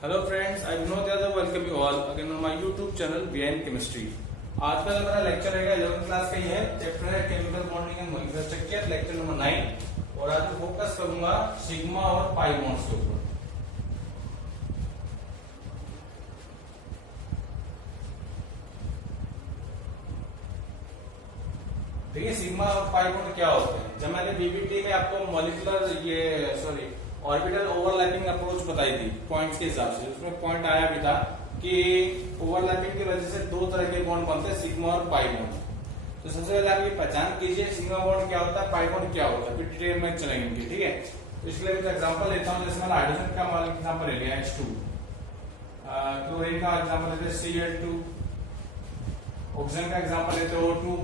Hello friends, I Vinod Yadav welcome you all again on my YouTube channel behind chemistry. आज का मेरा lecture है 11th class का ही है, चैप्टर है chemical bonding and molecular structure, lecture number 9। और आज मैं फोकस करूंगा सिग्मा और पाई बॉन्ड्स के ऊपर। देखिए सिग्मा और पाई बॉन्ड क्या होते हैं। जब मैंने बीबीटी में आपको मॉलिक्यूलर ऑर्बिटल ओवरलैपिंग अप्रोच बताई थी पॉइंट्स के हिसाब से, उसमें पॉइंट आया भी था कि ओवरलैपिंग की वजह से दो तरह के बॉन्ड बनते हैं, सिग्मा और पाई बॉन्ड। तो सबसे पहले आप ये पहचान कीजिए सिग्मा बॉन्ड क्या होता है, पाई बॉन्ड क्या होता है, फिर डिटेल में चलेंगे। ठीक है, तो इसलिए मैं एग्जांपल लेता हूँ। जैसे मैंने हाइड्रोजन का एग्जांपल ले लिया H2, क्लोरीन का एग्जांपल लेते हैं Cl2, ऑक्सीजन का एग्जांपल लेते हैं O2,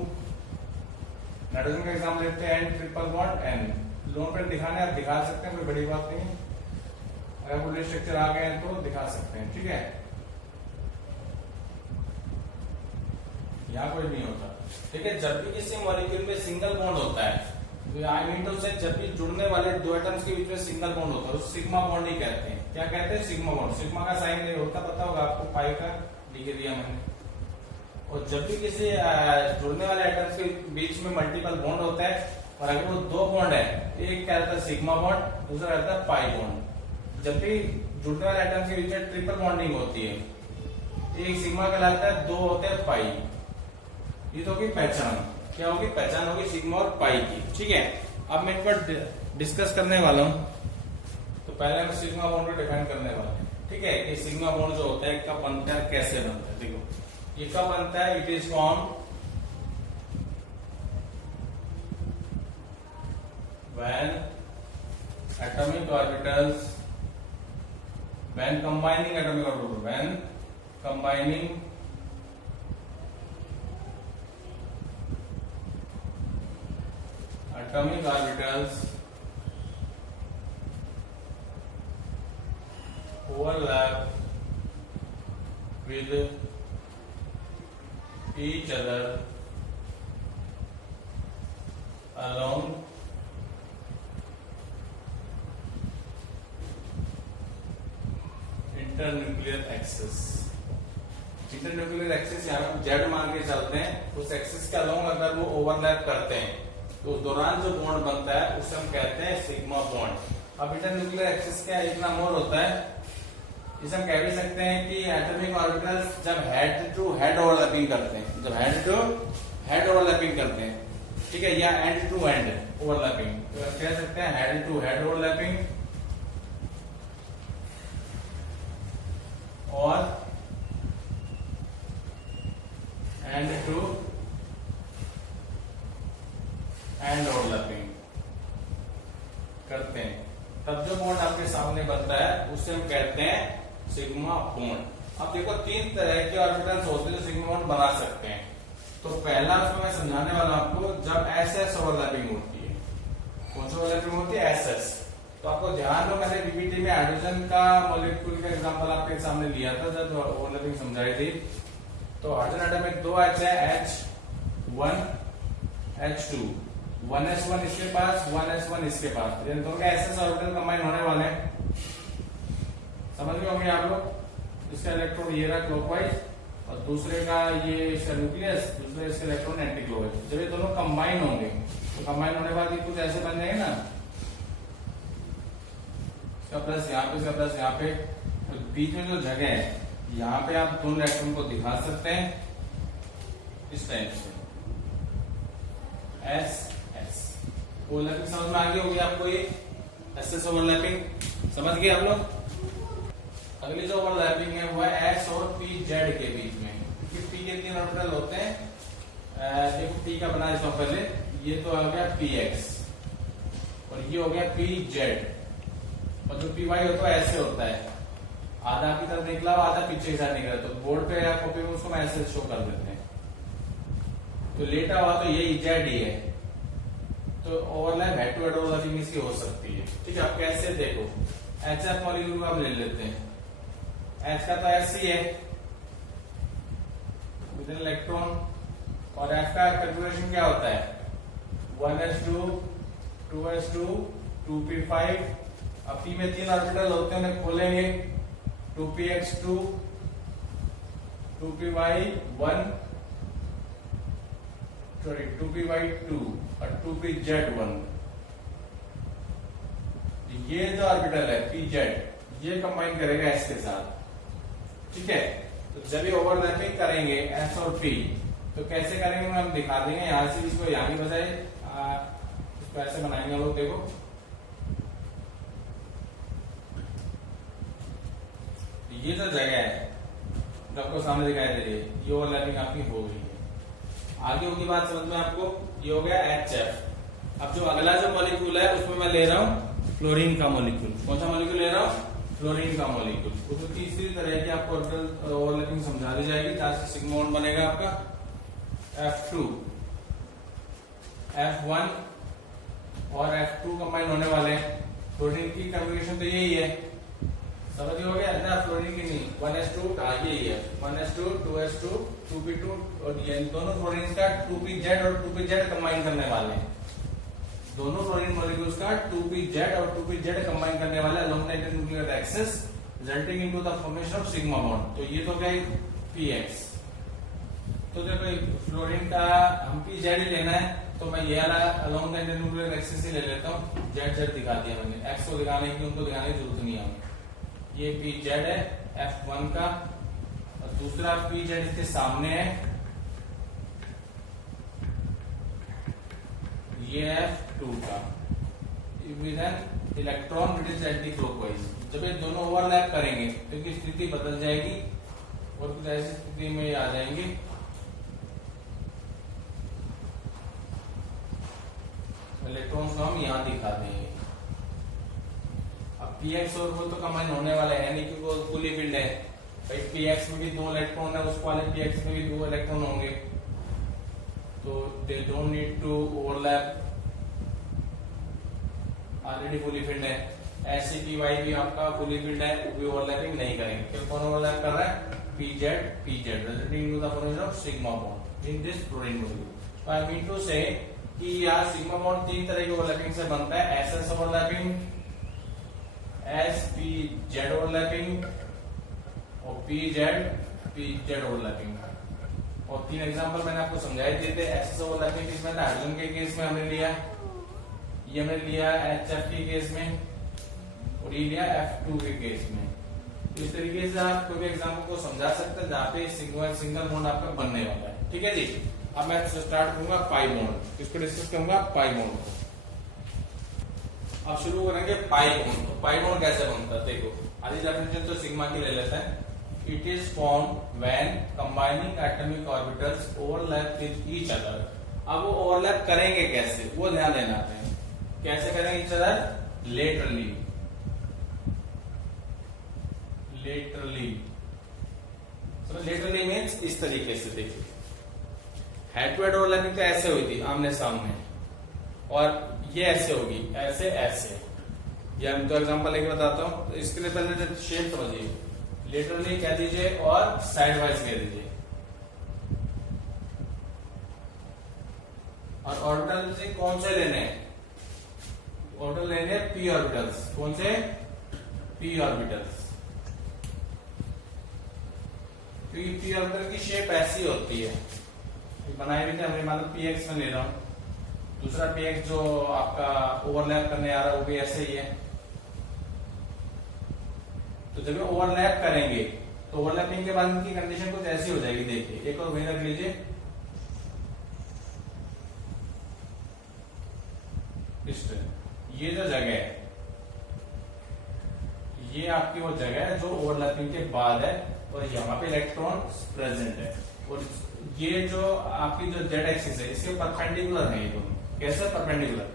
नाइट्रोजन का एग्जांपल लेते हैं N triple bond N। Loan पर दिखाने आप दिखा सकते हैं, कोई बड़ी बात नहीं है। अगर पूरे स्ट्रक्चर आ गए तो दिखा सकते हैं। ठीक है, यहाँ कोई नहीं होता। ठीक है, जब भी किसी मॉलिक्यूल में सिंगल बॉन्ड होता है, तो आई मीन टू से जब भी जुड़ने वाले दो एटम्स के बीच में सिंगल बॉन्ड होता है उसे सिग्मा बॉन्ड ही कहते हैं। क्या कहते हैं? Sigma bond. सिग्मा का साइन नहीं होता, पता होगा आपको, पाई का लिख दिया मैंने। और जब भी किसी जुड़ने वाले एटम्स के बीच में मल्टीपल बॉन्ड होता है, और अगर वो दो बॉन्ड है, एक क्या रहता है सिग्मा बॉन्ड, दूसरा रहता है पाई बॉन्ड। जब भी जुड़ने वाले एटम्स के बीच में ट्रिपल बॉन्डिंग होती है, एक सिग्मा कहलाता है, दो होते हैं पाई। ये तो होगी पहचान। क्या होगी? पहचान होगी सिग्मा और पाई की। ठीक है, अब मैं एक बार डिस्कस करने वाला हूं। तो पहले हम सिग्मा बॉन्ड को डिफाइन करने वाले हैं। ठीक है, ये सिग्मा बॉन्ड जो होता है कब बनता है, कैसे बनता है। देखो ये कब बनता है, it is form when atomic orbitals when combining atomic orbitals when combining atomic orbitals overlap with each other along internuclear axis. Internuclear axis यहाँ पे जेड मान के चलते हैं, उस एक्सिस के अलोंग अगर वो ओवरलैप करते हैं तो उस दौरान जो बॉन्ड बनता है उसे हम कहते हैं सिग्मा बॉन्ड। अब इंटरन्यूक्लियर एक्सिस का इतना मोर होता है, इसे हम कह भी सकते हैं कि एटॉमिक ऑर्बिटल्स जब हेड टू हेड ओवरलैपिंग करते हैं, जब हेड टू हेड ओवरलैपिंग करते हैं, ठीक है, या एंड टू एंड ओवरलैपिंग, तो कह सकते हैं हेड टू हेड ओवरलैपिंग और एंड टू एंड ओवरलैपिंग करते हैं, तब जो बॉन्ड आपके सामने बनता है उसे हम कहते हैं सिग्मा बॉन्ड। अब देखो तीन तरह के ऑर्बिटल्स होते हैं जो सिग्मा बॉन्ड बना सकते हैं। तो पहला उसमें मैं समझाने वाला आपको, जब एसएस ओवरलैपिंग होती है। कौन सी ओवरलैपिंग होती है? एसएस। तो आपको ध्यान दो, मैंने बीबीटी में हाइड्रोजन का मॉलिक्यूल का एग्जांपल आपके सामने लिया था जब ओवरलैपिंग समझाई थी। तो हाइड्रोजन एटम में दो H है, H1 H2, 1s1 इसके पास, 1s1 इसके पास, इन दोनों के एसएस ऑर्बिटल कंबाइन होने वाले हैं। समझ गए होंगे आप लोग। इसका इलेक्ट्रॉन ये रहा क्लॉकवाइज और दूसरे का ये इसका न्यूक्लियस, दूसरे इसका इलेक्ट्रॉन एंटी क्लॉकवाइज। जब ये दोनों कंबाइन होंगे तो कंबाइन होने के बाद ये कुछ ऐसे बन जाएंगे ना, इसका प्लस यहाँ पे, इसका प्लस यहाँ पे, तो बीच में जो जगह है यहाँ पे आप दोनों इलेक्ट्रॉन को दिखा सकते हैं इस टाइप से, एस एस। ओवरलैपिंग समझ में आ गई होगी आपको, ये एस एस ओवरलैपिंग समझ गए आप लोग। अगली जो ओवरलैपिंग है वो है एस और पी जेड के बीच में, क्योंकि पी के तीन ऑर्बिटल होते हैं। देखो पी का बना इसका पहले, ये तो आ गया पी एक्स और ये हो गया पी जेड। और जो पी वाई होता है ऐसे होता है, आधा की तरफ निकला हुआ, आधा पीछे की साइड निकला। तो बोर्ड पे या कॉपी में उसको ऐसे शो कर देते हैं। तो लेटा हुआ तो ये जेड ही है, तो overlap head to head overlapping इसकी हो सकती है। ठीक है, आप कैसे देखो, एच एफ मॉलिक्यूल को आप ले लेते हैं, एच का तो एस ही है विद इलेक्ट्रॉन, और एफ का कंफिगरेशन क्या होता है, 1s2 2s2 2p5। अब पी में तीन ऑर्बिटल होते हैं, उन्हें खोलेंगे 2px2 2py1 सॉरी 2py2 और 2pz1, ये जो ऑर्बिटल है pz ये कंबाइन करेगा s के साथ, ठीक है। तो जब ये ओवरलैपिंग करेंगे s और p तो कैसे करेंगे हम दिखा देंगे। यहां से इसको यहां की बजाय इसको ऐसे बनाएंगे हम लोग, देखो ये जो जगह है जो आपको सामने दिखाई दे रही है ये ओवरलैपिंग आपकी हो गई है। आगे होगी बात समझ में आपको, ये हो गया HF। अब जो अगला जो मॉलिक्यूल है उसमें मैं ले रहा हूं फ्लोरीन का मॉलिक्यूल। कौन सा मॉलिक्यूल ले रहा हूं? फ्लोरीन का मॉलिक्यूल। उसमें तीसरी तरह की आपको ओवरलैपिंग समझा दी जाएगी, जहां से सिग्मा बॉन्ड बनेगा आपका F2 F1 और F2 कंबाइन होने वाले हैं। फ्लोरीन की कॉन्फ़िगरेशन तो यही है, समझ हो गया ना। फ्लोरीन की नहीं 1s2 यही है 1s2 2s2 2p2 और ये दोनों फ्लोरीन का 2pz और 2pz कंबाइन करने वाले हैं। दोनों फ्लोरीन मॉलिक्यूल्स का 2pz और 2pz कंबाइन करने वाले along the nuclear axis resulting into the formation of sigma bond. तो ये तो गया px। तो देखो फ्लोरीन का हम pz ही लेना है तो मैं ये वाला अलोंग द न्यूक्लियर एक्सिस ही ले लेता हूँ। z दिखा दिया मैंने, x को दिखाने की उनको दिखाने की जरूरत नहीं है। ये pz है F1 का और दूसरा pz इसके सामने है, ये F2 का with an electron which is anti clockwise. जब ये दोनों ओवरलैप करेंगे तो इनकी स्थिति बदल जाएगी और कुछ ऐसी स्थिति में आ जाएंगे। इलेक्ट्रॉन्स को हम यहाँ दिखा देंगे। अब px और वो तो कंबाइन होने वाले हैं नहीं, क्योंकि वो फुली फिल्ड है भाई। px में भी 2 इलेक्ट्रॉन है, उस वाले px में भी 2 इलेक्ट्रॉन होंगे, तो they don't need to overlap, already fully filled है। ऐसे py भी आपका फुली फिल्ड है, वो भी ओवरलैपिंग नहीं करेंगे। क्यों कौन ओवरलैप कर रहा है? pz resulting into the formation of sigma bond in this fluorine molecule. तो आई मीन टू से कि यार सिग्मा बॉन्ड 3 तरह की ओवरलैपिंग से बनता है, ss ओवरलैपिंग, spz ओवरलैपिंग और pz ओवरलैपिंग। और 3 एग्जांपल मैंने आपको समझाए दिए थे। ss ओवरलैपिंग किसमें था? हाइड्रोजन के केस में हमने लिया, ये हमने लिया HF के केस में और ये लिया F2 के केस में। तो इस तरीके से आप कोई भी एग्जांपल को समझा सकते हैं जहाँ पे सिंगल बॉन्ड आपका बनने वाला है, ठीक है जी। अब मैं स्टार्ट करूंगा पाई बॉन्ड, इसको डिस्कस करूंगा पाई बॉन्ड को। अब शुरू करेंगे पाई बॉन्ड। तो पाई बॉन्ड कैसे बनता है देखो, आधी डेफिनेशन तो सिग्मा की ले लेते हैं। It is formed when combining atomic orbitals overlap with each other. अब वो ओवरलैप करेंगे कैसे, वो ध्यान देना है। कैसे करेंगे each other? Laterally. Laterally means इस तरीके से, देखिए हेड टू हेड ओवरलैपिंग तो ऐसे हुई थी आमने सामने, और ये ऐसे होगी, ऐसे ऐसे। ये हम दो एग्जांपल लेके बताता हूं। तो इसके लिए पहले शेप समझिए, लेटरली कह दीजिए और साइड वाइज कह दीजिए। और ऑर्बिटल से कौन से लेने हैं? ऑर्बिटल लेने हैं p ऑर्बिटल्स। कौन से? p orbitals. क्योंकि p ऑर्बिटल की शेप ऐसी होती है, बनाए भी थे हमने, मतलब px में ले रहा हूं। दूसरा px जो आपका ओवरलैप करने आ रहा है वो भी ऐसे ही है। तो जब ओवरलैप करेंगे तो ओवरलैपिंग के बाद इनकी कंडीशन कुछ ऐसी हो जाएगी। देखिए एक और वही रख लीजिए, ये जो जगह है ये आपकी वो जगह है जो ओवरलैपिंग के बाद है, और यहाँ पे इलेक्ट्रॉन प्रेजेंट है। और ये जो आपकी जो जेड एक्सिस है इसके परपेंडिकुलर है ये दोनों। कैसे परपेंडिकुलर?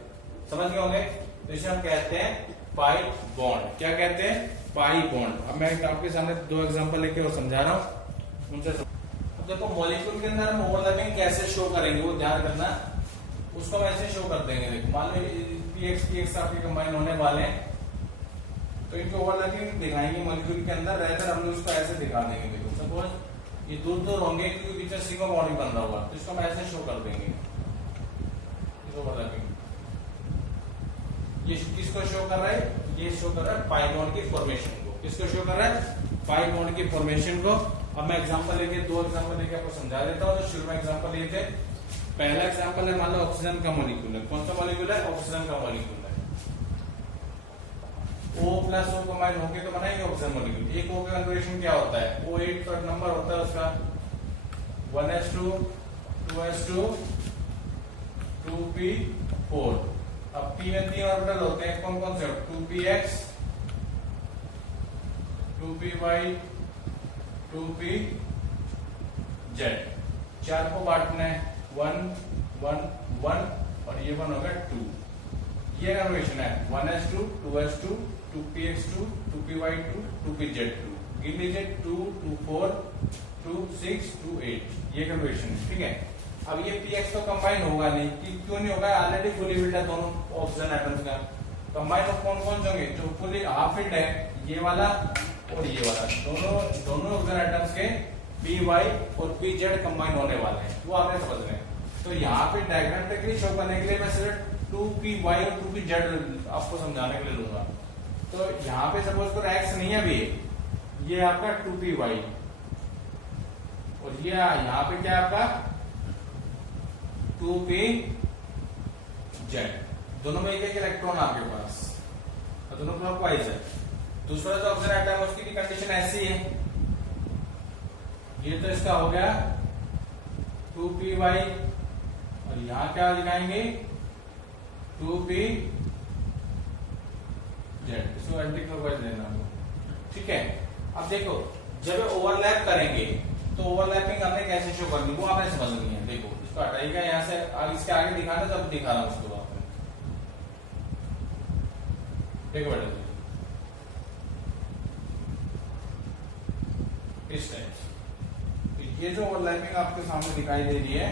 समझ गए होंगे। तो इसे हम कहते हैं पाई बॉन्ड। क्या कहते हैं? Pi bond. अब मैं आपके सामने 2 एग्जांपल लेके और समझा रहा हूं उनसे। अब देखो मॉलिक्यूल के अंदर हम ओवरलैपिंग कैसे शो करेंगे वो ध्यान रखना। उसको हम ऐसे शो कर देंगे। देखो मान लो px आपके कंबाइन होने वाले हैं, तो इनको ओवरलैपिंग दिखाएंगे मॉलिक्यूल के अंदर रहकर हम उसको ऐसे दिखा देंगे। देखो सपोज ये दूर दूर होंगे क्योंकि पीछे सिग्मा बॉन्ड ही बन रहा होगा, तो इसको हम ऐसे शो कर देंगे ओवरलैपिंग। ये किसको शो कर रहा है? ये शो कर रहा है पाई बॉन्ड की फॉर्मेशन को। किसको शो कर रहा है? पाई बॉन्ड की फॉर्मेशन को। अब मैं एग्जांपल लेके 2 एग्जांपल लेके आपको समझा देता हूँ। तो शुरू में एग्जांपल लिए थे, पहला एग्जांपल है मान लो ऑक्सीजन का मॉलिक्यूल है। कौन सा मॉलिक्यूल है? ऑक्सीजन का मॉलिक्यूल है। O प्लस O कंबाइन होके तो बनाएंगे ऑक्सीजन मॉलिक्यूल। एक O का कन्फिगरेशन क्या होता है? O8 तो नंबर होता है उसका 1s2 2s2 2p4। अब p में 3 ऑर्बिटल होते हैं, कौन कौन से? 2px 2py 2pz। 4 को बांटना है, 1 1 1 और ये 1 होगा 2। ये कन्फिगरेशन है 1s2 2s2 2px2 2py2 2pz2। गिन लीजिए 2 2 4 2 6 2 8, ये कन्फिगरेशन है। ठीक है, अब ये px तो कंबाइन होगा नहीं, क्यों नहीं होगा? ऑलरेडी फुली फिल्ड है दोनों ऑक्सीजन एटम्स का। कंबाइन तो कौन कौन होंगे? जो फुली हाफ फिल्ड है, ये वाला और ये वाला, दोनों ऑक्सीजन एटम्स के py और pz कंबाइन होने वाले हैं, वो आपने समझ रहे हैं। तो यहाँ पे डायग्रामेटिकली शो करने के लिए मैं सिर्फ 2py और 2pz आपको समझाने के लिए लूंगा। तो यहाँ पे सपोज करो x नहीं है अभी, ये आपका 2py और ये यहाँ पे क्या है आपका 2pz। दोनों में एक इलेक्ट्रॉन आपके पास और दोनों क्लॉकवाइज है। दूसरा जो ऑक्सीजन एटम है उसकी भी कंडीशन ऐसी है। ये तो इसका हो गया 2py और यहां क्या दिखाएंगे 2pz। इसको एंटी क्लॉकवाइज लेना होगा। ठीक है, अब देखो जब ओवरलैप करेंगे तो ओवरलैपिंग हमने कैसे शो करनी वो आपने समझनी है। देखो इसको हटाइएगा, यहाँ से इसके आगे दिखाना, तब दिखा रहा हूं उसको आपने। देखो बेटा इस टाइप, तो ये जो ओवरलैपिंग आपके सामने दिखाई दे रही है,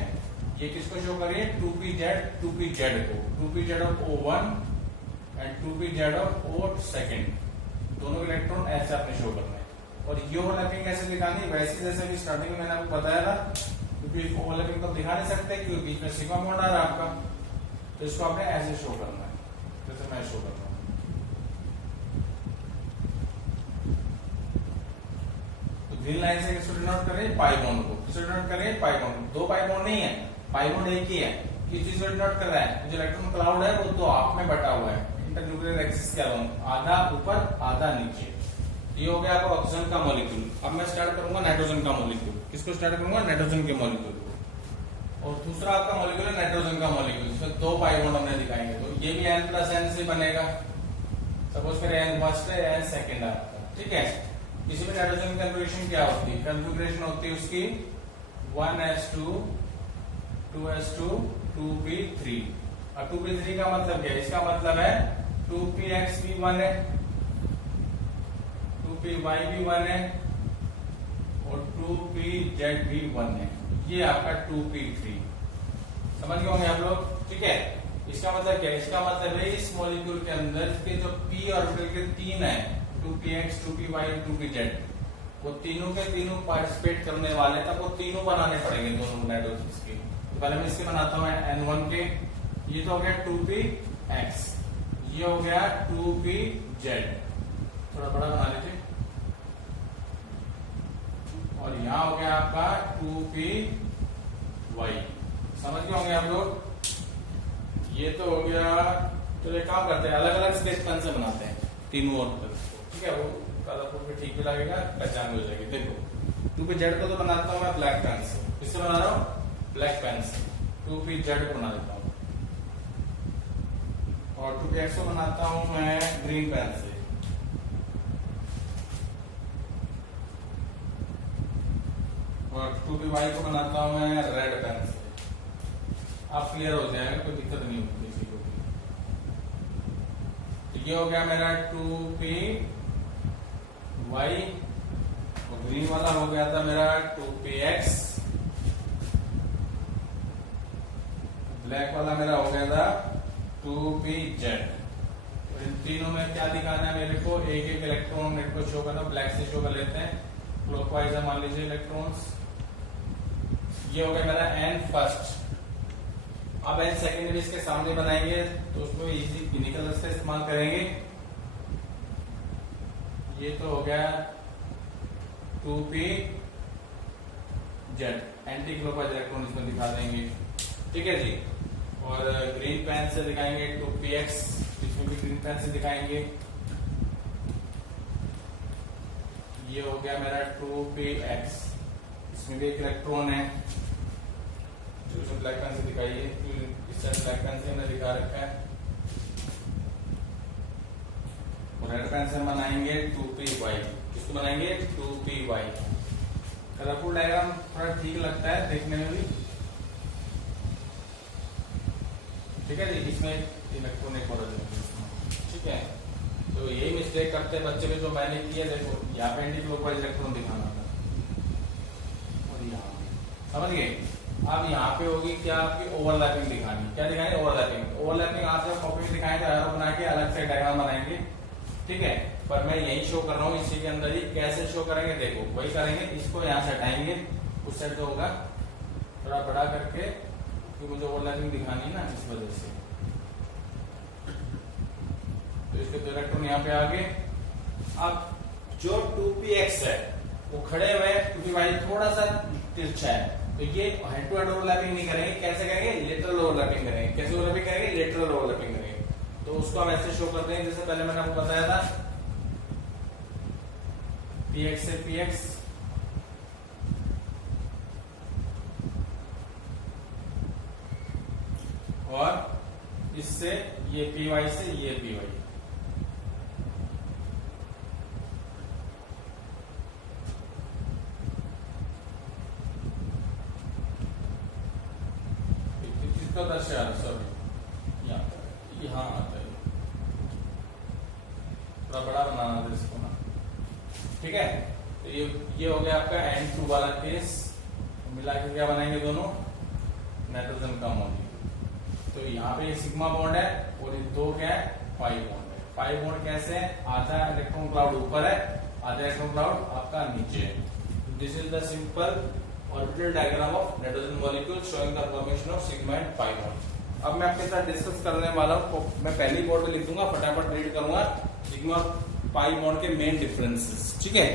ये किसको शो कर रही है? 2pz को, 2pz of O1 and 2pz of O2। दोनों इलेक्ट्रॉन ऐसे आपने शो करना है। और ये ओवरलैपिंग कैसे दिखानी? वैसे जैसे भी स्टार्टिंग में मैंने आपको बताया था, क्योंकि ओवरलैपिंग तो दिखा नहीं सकते क्योंकि बीच में सिग्मा बॉन्ड आ रहा है आपका, तो इसको आपने ऐसे शो करना है जैसे मैं शो कर रहा हूं। तो ग्रीन लाइन से किसको डिनोट करें? पाई बॉन्ड को। किसको डिनोट करें? Pi bond. 2 पाई बॉन्ड नहीं है, पाई बॉन्ड एक ही है। किस चीज को डिनोट कर रहा है? जो इलेक्ट्रॉन क्लाउड है वो 2 हाफ में बटा हुआ है इंटरन्यूक्लियर एक्सिस के अलोंग, आधा ऊपर आधा नीचे। ये हो गया आपका ऑक्सीजन का मॉलिक्यूल। अब मैं स्टार्ट करूंगा नाइट्रोजन का मॉलिक्यूल। किसको स्टार्ट करूंगा? नाइट्रोजन के मॉलिक्यूल को। और दूसरा आपका मॉलिक्यूल है नाइट्रोजन का मॉलिक्यूल, इसमें 2 पाई बॉन्ड हमने दिखाएंगे। तो ये भी n+n से बनेगा। सपोज करें n फर्स्ट है, n सेकंड है आपका। ठीक है, इसी में नाइट्रोजन की कन्फिगरेशन क्या होती है? कन्फिगरेशन होती है उसकी 1s2 2s2 2p3। अब 2p3 का मतलब क्या है? इसका मतलब है 2px भी 1 है, 2py भी 1 है और 2pz भी 1 है। ये आपका 2p3। समझ गए होंगे आप लोग? ठीक है, इसका मतलब क्या है? इसका मतलब है इस मॉलिक्यूल के अंदर के जो p ऑर्बिटल के 3 है, 2px 2py और 2pz, वो तीनों के तीनों पार्टिसिपेट करने वाले, तब वो तीनों बनाने पड़ेंगे दोनों नाइट्रोजन के। तो पहले मैं इसके बनाता हूँ n1 के। ये तो हो गया 2px, ये हो गया 2pz, थोड़ा बड़ा बना लीजिए। और यहाँ हो गया आपका 2py। समझ गए होंगे आप लोग? ये तो हो गया। तो ये काम करते हैं, अलग अलग स्केच पेन से बनाते हैं तीनों ऑर्बिटल्स को। ठीक है, वो कलरफुल भी ठीक भी लगेगा, पहचान भी हो जाएगी। देखो 2pz को तो बनाता हूँ मैं ब्लैक पेन से। किससे बना रहा हूँ? ब्लैक पेन से 2pz को बना देता हूँ। और 2px को बनाता हूँ मैं ग्रीन पेन से। और 2py को बनाता हूँ मैं रेड पेन से। आप क्लियर हो जाएगा, कोई दिक्कत नहीं होगी किसी को भी। तो ये हो गया मेरा 2py और ग्रीन वाला हो गया था मेरा 2px। ब्लैक वाला मेरा हो गया था 2pz। और इन तीनों में क्या दिखाना है मेरे को? एक एक इलेक्ट्रॉन मेरे को शो करना। ब्लैक से शो कर लेते हैं, क्लॉकवाइज है मान लीजिए इलेक्ट्रॉन्स। ये हो गया मेरा n फर्स्ट। अब n सेकेंड भी इसके सामने बनाएंगे तो उसको इजी निकल का इस्तेमाल करेंगे। ये तो हो गया 2p Z, anti clockwise electron इसमें दिखा देंगे। ठीक है जी। और ग्रीन पेन से दिखाएंगे 2px, इसमें भी ग्रीन पेन से दिखाएंगे। ये हो गया मेरा 2px, इसमें भी एक इलेक्ट्रॉन है जो इसमें ब्लैक पेन से दिखाइए, इस साइड ब्लैक पेन से हमने दिखा रखा है। और रेड पेन से हम बनाएंगे 2py, किसको बनाएंगे 2py। कलरफुल डायग्राम थोड़ा ठीक लगता है देखने में भी। ठीक है जी। इसमें इलेक्ट्रॉनिक मॉडल, ठीक है। तो यही मिस्टेक करते हैं बच्चे भी जो मैंने किया। देखो यहाँ पे एंटी क्लॉकवाइज इलेक्ट्रॉन दिखाना था और यहाँ समझ गए। अब यहाँ पे होगी क्या आपकी ओवरलैपिंग दिखानी। क्या दिखाएंगे ओवरलैपिंग। ओवरलैपिंग आप जब कॉपी में दिखाएंगे एरो बना के अलग से डायग्राम बनाएंगे। ठीक है। पर मैं यही शो कर रहा हूँ इसी के अंदर ही। कैसे शो करेंगे देखो, वही करेंगे। इसको यहाँ से हटाएंगे, उस साइड जो होगा थोड़ा बड़ा करके, क्योंकि मुझे ओवरलैपिंग दिखानी है ना, इस वजह से। तो इसके दो इलेक्ट्रॉन यहाँ पे आगे। अब जो 2px है वो खड़े हुए, क्योंकि भाई थोड़ा सा तिरछा है, तो ये हेड टू हेड ओवरलैपिंग नहीं करेंगे। कैसे करेंगे, लेटरल ओवरलैपिंग करेंगे। कैसे ओवरलैपिंग करेंगे, लेटरल ओवरलैपिंग करेंगे। तो उसको हम ऐसे शो करते हैं जैसे पहले मैंने आपको बताया था, px से px, और इससे ये py से ये py। किसका दर्शा, सॉरी यहाँ आता है, थोड़ा बड़ा बनाना था इसको ना। ठीक है। तो ये हो गया आपका N2 वाला केस। मिला के क्या बनाएंगे दोनों, नाइट्रोजन कम होगी। तो यहाँ पे ये सिग्मा बॉन्ड है और ये दो क्या है, पाई बॉन्ड है। पाई बॉन्ड कैसे है, आधा इलेक्ट्रॉन क्लाउड ऊपर है, आधा इलेक्ट्रॉन क्लाउड आपका नीचे है। This is the simple orbital diagram of nitrogen molecule showing the formation of sigma and pi bond. अब मैं आपके साथ डिस्कस करने वाला हूँ। मैं पहली बोर्ड पे लिख दूंगा, फटाफट रीड करूंगा सिग्मा पाई बॉन्ड के मेन डिफरेंसेस। ठीक है।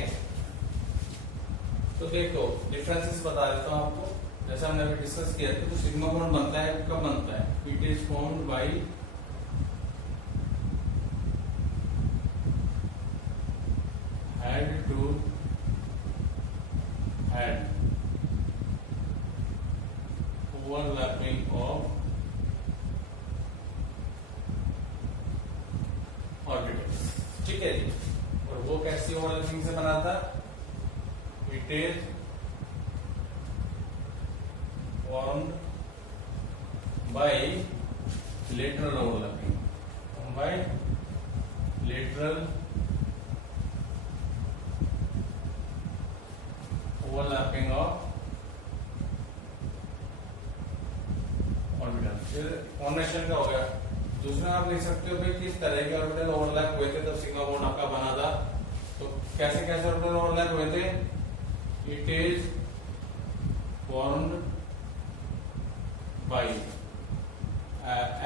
तो देखो डिफरेंसेस बता देता हूँ आपको। जैसा हमने अभी डिस्कस किया था, तो सिग्मा बॉन्ड बनता है, कब बनता है, it is formed by head to head overlapping of orbitals. ठीक है जी। और वो कैसी ओवरलैपिंग से बना था, it is formed by lateral overlapping, by lateral overlapping of orbital. फिर फॉर्मेशन का हो गया। दूसरा आप लिख सकते हो भाई किस तरह के ऑर्बिटल ओवरलैप हुए थे तब सिग्मा बॉन्ड आपका बना था। तो कैसे कैसे ऑर्बिटल ओवरलैप हुए थे, it is formed by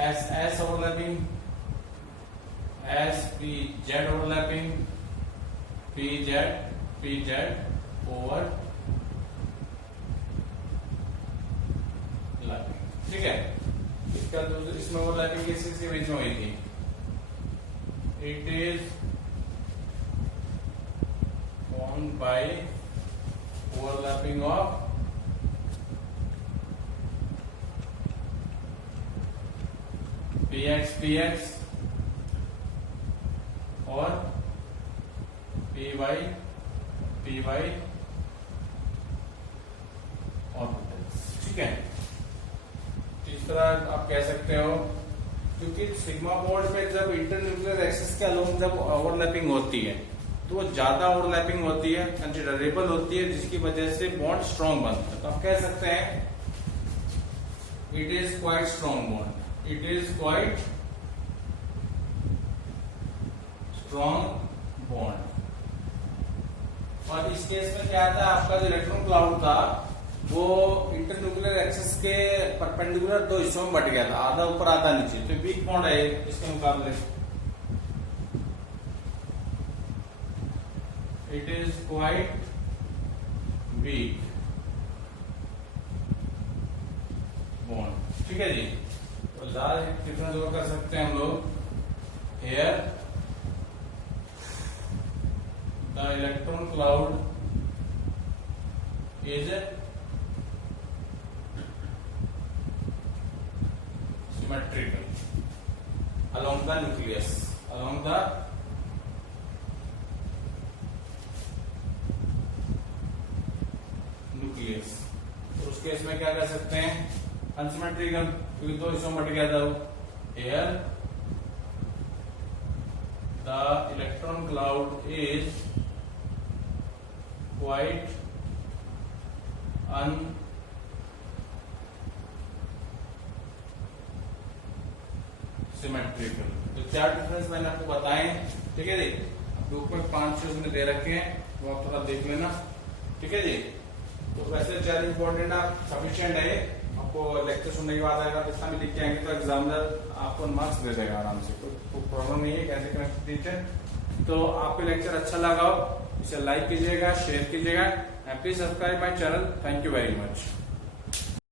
S overlapping, SPZ overlapping, PZ overlapping। ठीक है। इसका इसमें ओवरलैपिंग किसके बीच में हुई थी, it is formed by overlapping of px और py ऑर्बिटल्स। ठीक है। इस तरह आप कह सकते हो, क्योंकि सिग्मा बॉन्ड पे जब इंटरन्यूक्लियर एक्सिस के अलोंग जब ओवरलैपिंग होती है तो वो ज्यादा ओवरलैपिंग होती है, कंसिडरेबल होती है, जिसकी वजह से बॉन्ड स्ट्रॉन्ग बनता है। तो आप कह सकते हैं it is quite strong bond, it is quite strong bond। और इस केस में क्या था, आपका जो इलेक्ट्रॉन क्लाउड था वो इंटरन्यूक्लियर एक्सिस के परपेंडिकुलर दो हिस्सों में बट गया था, आधा ऊपर आधा नीचे। तो वीक बॉन्ड है इसके मुकाबले। It is quite weak bond. ठीक है जी। तो लार्ज डिफरेंस और कर सकते हैं हम लोग, here the electron cloud is symmetrical along the nucleus, along the nucleus। तो उस केस में क्या कर सकते हैं, अनसिमेट्रिकल, क्योंकि दो हिस्सों में बट गया था। Here the electron cloud is quite symmetrical. तो चार डिफरेंस मैंने आपको बताए। ठीक है जी। बुक में 5 चीज में दे रखे हैं, वो आप थोड़ा देख लेना। ठीक है जी। तो वैसे चार इंपॉर्टेंट आप सफिशिएंट है, आपको लेक्चर सुनने के बाद आएगा तो इसका भी लिख के आएंगे तो एग्जामिनर आपको मार्क्स दे देगा आराम से, कोई प्रॉब्लम नहीं है कैसे कनेक्ट टीचर। तो आपको लेक्चर अच्छा लगा हो, इसे लाइक कीजिएगा, शेयर कीजिएगा, please subscribe my channel. Thank you very much.